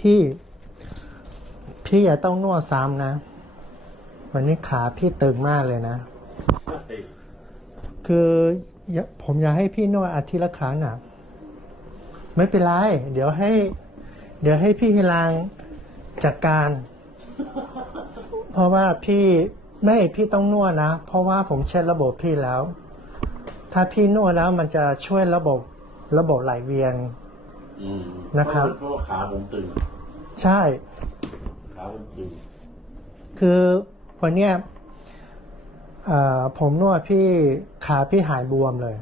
พี่ พี่อย่าต้องนวดซ้ำนะ วันนี้ขาพี่ตึงมากเลยนะ คือผมอยากให้พี่นวดอาทิตย์ละครั้งนะไม่เป็นไร เดี๋ยวให้ เดี๋ยวให้พี่ฮิลางจัดการ เพราะว่าพี่ไม่พี่ต้องนวดนะ เพราะว่าผมเช็ดระบบพี่แล้ว ถ้าพี่นวดแล้วมันจะช่วยระบบระบบไหลเวียน นะครับเพราะว่าขาผมตึงใช่ขาผมตึงคือวันเนี้ยเอ่อผมนวดพี่ขาพี่หายบวมเลย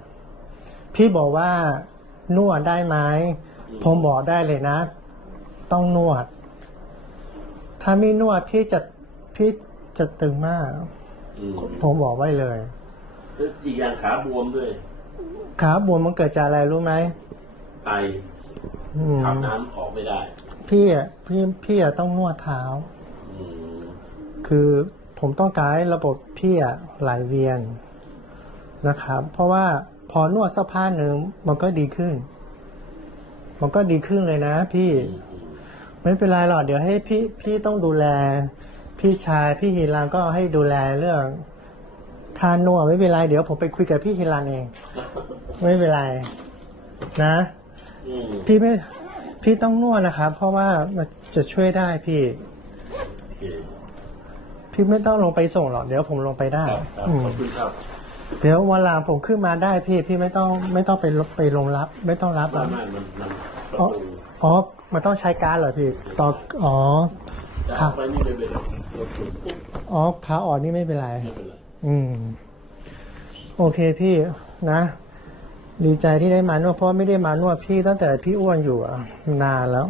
พี่บอกว่านวดได้ไหมผมบอกได้เลยนะ ต้องนวด ถ้าไม่นวดพี่จะพี่จะตึงมากอืมผมบอกไว้เลยแล้วอีกอย่างขาบวมด้วย ขาบวมมันเกิดจากอะไรรู้ไหมไตอืม ขับน้ำออกไม่ได้พี่อะพี่พี่อะต้องนวดเท้า อืมคือผมต้องการให้ระบบพี่อะไหลเวียนนะครับ เพราะว่าพอนวดสักพักหนึ่งมันก็ดีขึ้น มันก็ดีขึ้นเลยนะ พี่อืมอืมไม่เป็นไรหรอกเดี๋ยวให้พี่พี่ต้องดูแล พี่ชายพี่ฮิรันก็ให้ดูแลเรื่องทานนวดไม่เป็นไรเดี๋ยวผมไปคุยกับพี่ฮิรันเอง ไม่เป็นไร นะอืม พี่ไม่พี่ต้องนวดนะครับ เพราะว่ามันจะช่วยได้พี่โอเคพี่ไม่ต้องลงไปส่งหรอกเดี๋ยวผมลงไปได้ครับครับอืมขอบคุณครับเดี๋ยววันหลังผมขึ้นมาได้พี่พี่ไม่ต้องไม่ต้องไปลบไปลงรับ ไม่ต้องรับไม่อะไม่มันมันประอ๋อตูอ๋อมันต้องใช้การดเหรอพี่ต่ออ๋อจะครัเอาบไปนี่ไม่เป็นไรตัวจุดปุ๊บอ๋อขาอ่อนนี่ไม่เป็นไรไม่เป็นไรอืม โอเคพี่นะ ดีใจที่ได้มานวดเพราะไม่ได้มานวดพี่ตั้งแต่พี่อ้วนอยู่นานแล้ว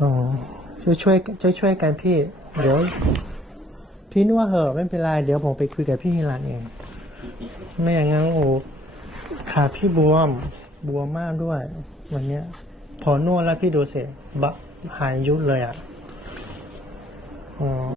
อ๋อช่วยช่วยช่วยช่วยกันพี่ เดี๋ยว พี่นวดเหอะไม่เป็นไรเดี๋ยวผมไปคุยกับพี่ฮิรันเองไม่อย่างนั้นโอ้ขาพี่บวมบวมมากด้วย วันเนี้ย พอนวดแล้วพี่ดูเสร็จบะหายยุบเลยอะอ๋อ